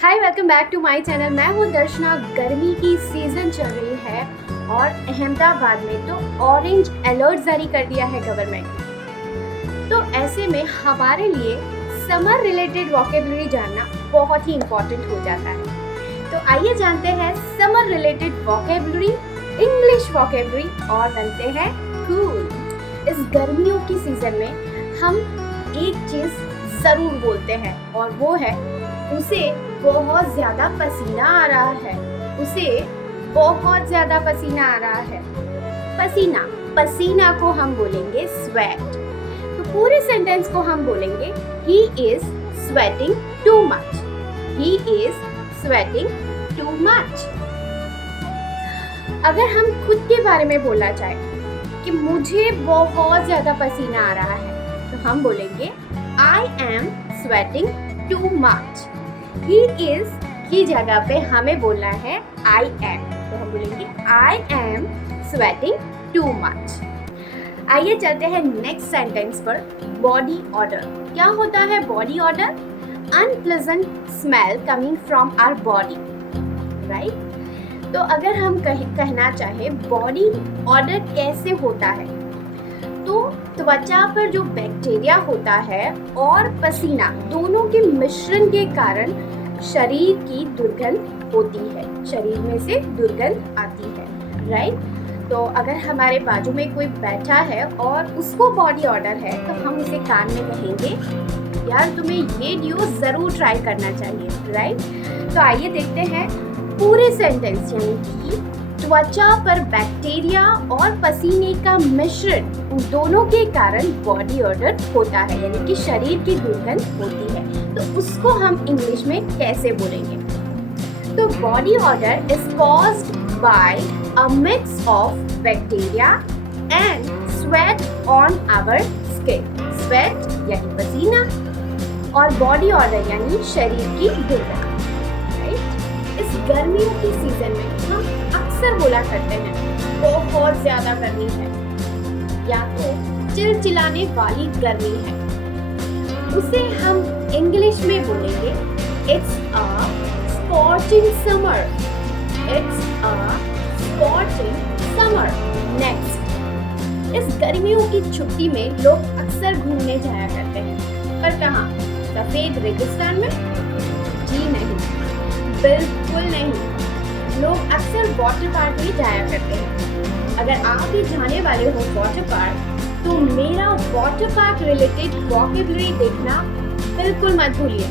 Hi, welcome back to my channel. मैं हूँ दर्शना। गर्मी की सीज़न चल रही है और अहमदाबाद में तो ऑरेंज अलर्ट जारी कर दिया है गवर्नमेंट ने। तो ऐसे में हमारे लिए समर रिलेटेड वोकेबलरी जानना बहुत ही इम्पोर्टेंट हो जाता है। तो आइए जानते हैं summer related vocabulary, English vocabulary और बनते हैं कूल। इस गर्मियों की सीज़न में हम एक चीज़ ज़रूर बोलते हैं और वो है उसे बहुत ज़्यादा पसीना आ रहा है। उसे बहुत ज़्यादा पसीना आ रहा है। पसीना को हम बोलेंगे स्वेट। तो पूरे सेंटेंस को हम बोलेंगे he is sweating too much. He is sweating too much. अगर हम खुद के बारे में बोलना चाहें कि मुझे बहुत ज़्यादा पसीना आ रहा है, तो हम बोलेंगे I am sweating too much. He is की जगह पे हमें बोलना है I am, तो हम बोलेंगे I am sweating too much। आइए चलते हैं नेक्स्ट सेंटेंस पर। Body odour. क्या होता है body odour? Unpleasant smell coming from our body, right. तो अगर हम कहना चाहे बॉडी ऑडर कैसे होता है, तो त्वचा पर जो बैक्टीरिया होता है और पसीना दोनों के मिश्रण के कारण शरीर की दुर्गंध होती है, शरीर में से दुर्गंध आती है, राइट। तो अगर हमारे बाजू में कोई बैठा है और उसको बॉडी ऑडर है, तो हम उसे कान में कहेंगे यार तुम्हें ये डियो ज़रूर ट्राई करना चाहिए, राइट। तो आइए देखते हैं पूरे सेंटेंस, यानी कि त्वचा पर बैक्टीरिया और पसीने का मिश्रण, उन दोनों के कारण बॉडी ऑडर होता है, यानी कि शरीर की दुर्गंध होती है। तो उसको हम इंग्लिश में कैसे बोलेंगे? तो body odour is caused by a mix of bacteria and sweat on our skin. Sweat यानी पसीना और बॉडी ऑडर यानी शरीर की दुर्गंध। इस गर्मियों की सीजन में हम अक्सर बोला करते हैं बहुत ज्यादा गर्मी है, या तो चिलचिलाने वाली गर्मी है। उसे हम इंग्लिश में बोलेंगे it's a scorching summer. It's a scorching summer. Next, इस गर्मियों की छुट्टी में लोग अक्सर घूमने जाया करते हैं, पर कहाँ? सफेद रेगिस्तान में? जी नहीं, बिल्कुल नहीं। लोग अक्सर वाटर पार्क में जाया करते हैं। अगर आप भी जाने वाले हो वाटर पार्क, तो मेरा वाटर पार्क रिलेटेड वोकेबलरी देखना बिल्कुल मत भूलिए।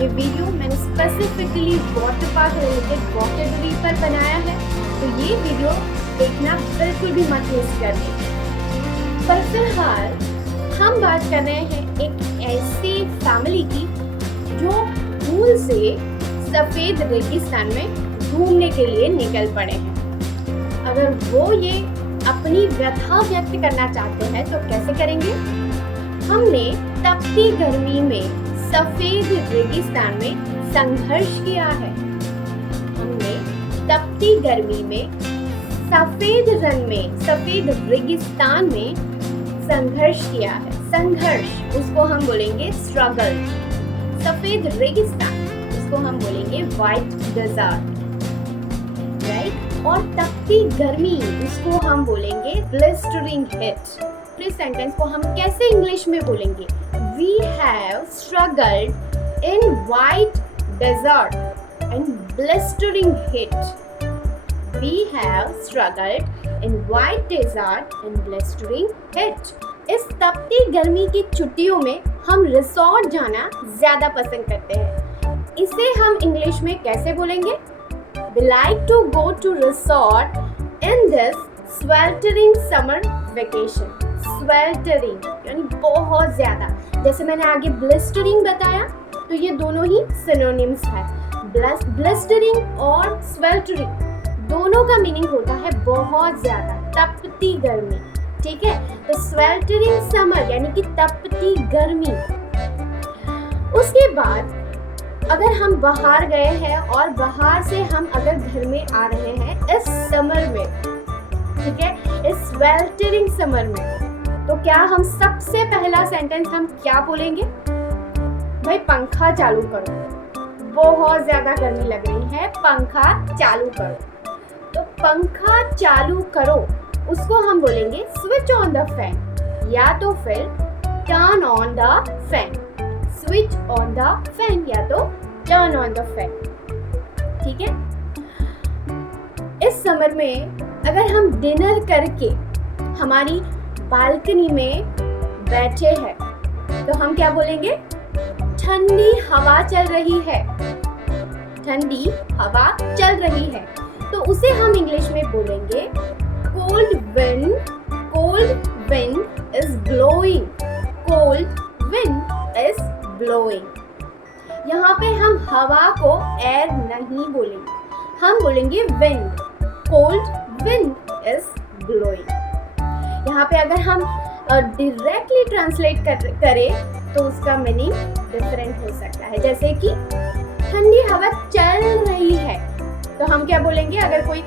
ये वीडियो मैंने specifically water park related vocabulary पर बनाया है, तो ये वीडियो देखना बिल्कुल भी मत मिस करना। पर फिलहाल हम बात कर रहे हैं एक ऐसे फैमिली की जो भूल से सफेद रेगिस्तान में घूमने के लिए निकल पड़े हैं। अगर वो ये अपनी व्यथा व्यक्त करना चाहते हैं तो कैसे करेंगे? हमने तपती गर्मी में सफेद रेगिस्तान में संघर्ष किया है। हमने तपती गर्मी में सफेद रेगिस्तान में संघर्ष किया है। संघर्ष, उसको हम बोलेंगे स्ट्रगल। सफेद रेगिस्तान, उसको हम बोलेंगे व्हाइट डेजर्ट, राइट। और तपती गर्मी, उसको हम बोलेंगे ब्लिस्टरिंग हीट। इस सेंटेंस को हम कैसे इंग्लिश में बोलेंगे? We have struggled in white desert and blistering heat. We have struggled in white desert and blistering heat. इस तपती गर्मी की छुट्टियों में हम रिसोर्ट जाना ज्यादा पसंद करते हैं। इसे हम इंग्लिश में कैसे बोलेंगे? We like to go to resort in this sweltering summer vacation. Sweltering यानी बहुत ज़्यादा। जैसे मैंने आगे blistering बताया, तो ये दोनों ही synonyms है। Blistering और sweltering दोनों का मीनिंग होता है बहुत ज़्यादा, तपती गर्मी, ठीक है। तो sweltering summer यानी कि तपती गर्मी। उसके बाद अगर हम बाहर गए हैं और बाहर से हम अगर घर में आ रहे हैं इस समर में, ठीक है, इस स्वेल्टरिंग समर में, तो क्या हम सबसे पहला सेंटेंस हम क्या बोलेंगे? भाई पंखा चालू करो। बहुत ज्यादा गर्मी लग रही है, पंखा चालू करो। तो पंखा चालू करो उसको हम बोलेंगे स्विच ऑन द फैन, या तो फिर turn on the fan. Switch on the fan या तो टर्न ऑन द फैन। ठीक है। इस समर में अगर हम डिनर करके हमारी बालकनी में बैठे हैं तो हम क्या बोलेंगे? ठंडी हवा चल रही है, ठंडी हवा चल रही है। तो उसे हम इंग्लिश में बोलेंगे cold wind is blowing, cold wind is blowing. यहाँ पे हम हवा को एयर नहीं बोलेंगे, हम बोलेंगे wind, cold wind is blowing. यहाँ पे अगर हम डायरेक्टली ट्रांसलेट करें तो उसका मीनिंग डिफरेंट हो सकता है। जैसे कि ठंडी हवा चल रही है तो हम क्या बोलेंगे? अगर कोई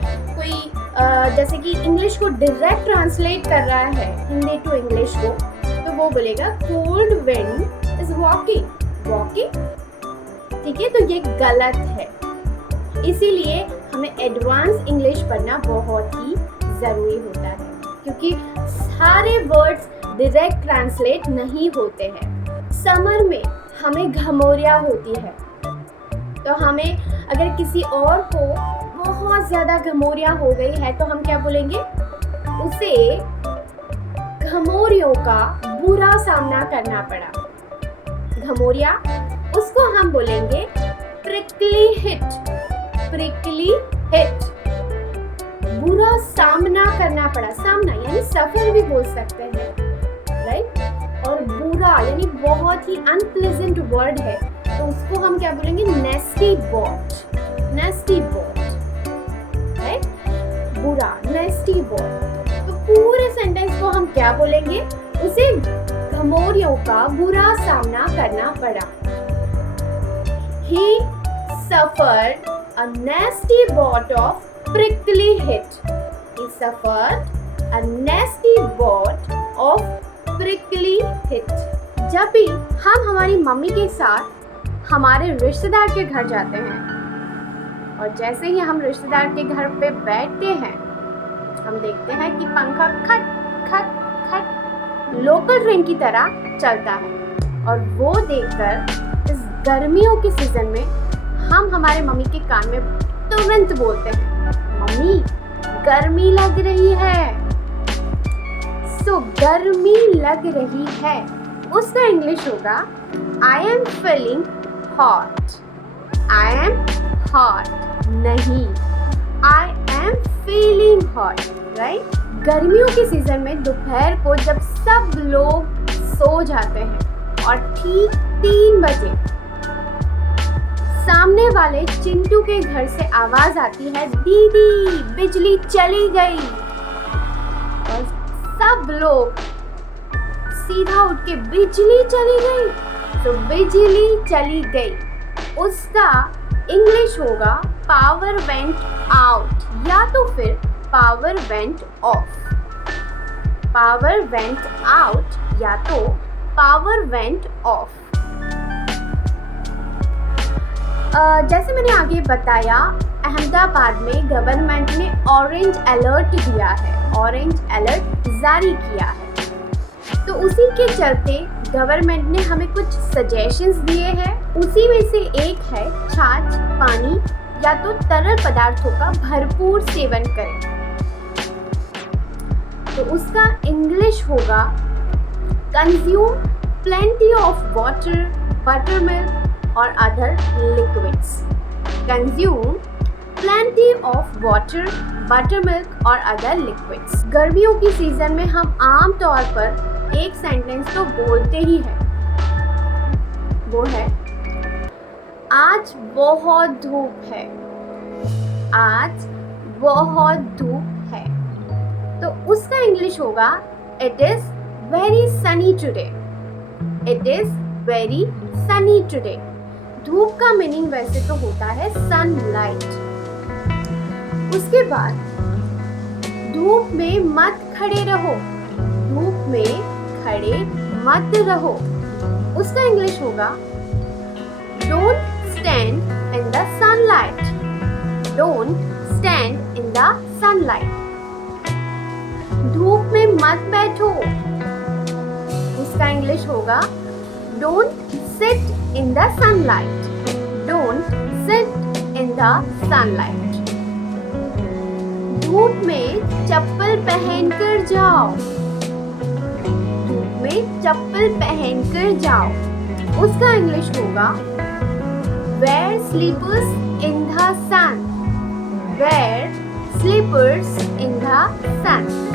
जैसे कि इंग्लिश को डायरेक्ट ट्रांसलेट कर रहा है हिंदी टू इंग्लिश को, तो वो बोलेगा कोल्ड विंड इज वॉकिंग। ठीक है, तो ये गलत है। इसीलिए हमें एडवांस इंग्लिश पढ़ना बहुत ही ज़रूरी होता है, क्योंकि सारे वर्ड्स डायरेक्ट ट्रांसलेट नहीं होते हैं। समर में हमें घमौरिया होती है, तो हमें अगर किसी और को बहुत ज़्यादा घमौरिया हो गई है तो हम क्या बोलेंगे? उसे घमौरियों का बुरा सामना करना पड़ा। घमौरिया, उसको हम बोलेंगे प्रिकली हिट। बुरा सामना करना पड़ा, सामना यानी सफर भी बोल सकते हैं, राइट। और बुरा यानी बहुत ही अनप्लेजेंट वर्ड है, तो उसको हम क्या बोलेंगे? नेस्टी बॉट, राइट। बुरा, नेस्टी बॉट। तो पूरे सेंटेंस को हम क्या बोलेंगे? उसे घमौरियों का बुरा सामना करना पड़ा। He suffered a nasty bout of prickly hit. He suffered a nasty bout of prickly hit. जब भी हम हमारी मम्मी के साथ हमारे रिश्तेदार के घर जाते हैं और जैसे ही हम रिश्तेदार के घर पे बैठते हैं, हम देखते हैं कि पंखा खट खट खट लोकल ट्रेन की तरह चलता है। और वो देखकर इस गर्मियों के सीजन में हम हमारे मम्मी के कान में तुरंत बोलते हैं, मम्मी गर्मी लग रही है। सो गर्मी लग रही है, उसका इंग्लिश होगा I am feeling hot. I am hot नहीं, I am feeling hot, right. गर्मियों के सीजन में दोपहर को जब सब लोग सो जाते हैं और ठीक 3 बजे सामने वाले चिंटू के घर से आवाज आती है, दीदी बिजली चली गई। और सब लोग सीधा उठ के बिजली चली गई, तो बिजली चली गई उसका इंग्लिश होगा पावर वेंट आउट, या तो फिर power went of. Power went out या तो पावर वेंट ऑफ। जैसे मैंने आगे बताया, अहमदाबाद में गवर्नमेंट ने ऑरेंज अलर्ट दिया है, ऑरेंज अलर्ट जारी किया है। तो उसी के चलते गवर्नमेंट ने हमें कुछ सजेशंस दिए हैं। उसी में से एक है छाछ, पानी या तो तरल पदार्थों का भरपूर सेवन करें। तो उसका इंग्लिश होगा consume plenty of water, buttermilk और other liquids. Consume plenty of water, buttermilk और अदर लिक्विड्स। गर्मियों की सीजन में हम आम तौर पर एक सेंटेंस तो बोलते ही हैं, वो है आज बहुत धूप है। आज बहुत धूप है, तो उसका इंग्लिश होगा it is very Sunny today. It is very Sunny today. धूप का मीनिंग वैसे तो होता है सनलाइट। उसके बाद धूप में मत खड़े रहो, धूप में खड़े मत रहो। उसका इंग्लिश होगा don't stand don't stand in the sunlight. धूप में मत बैठो, उसका इंग्लिश होगा don't sit in the sunlight. Don't sit in the sunlight. धूप में चप्पल पहनकर जाओ, धूप में चप्पल पहनकर जाओ, उसका इंग्लिश होगा wear slippers in the sun। wear slippers in the sun।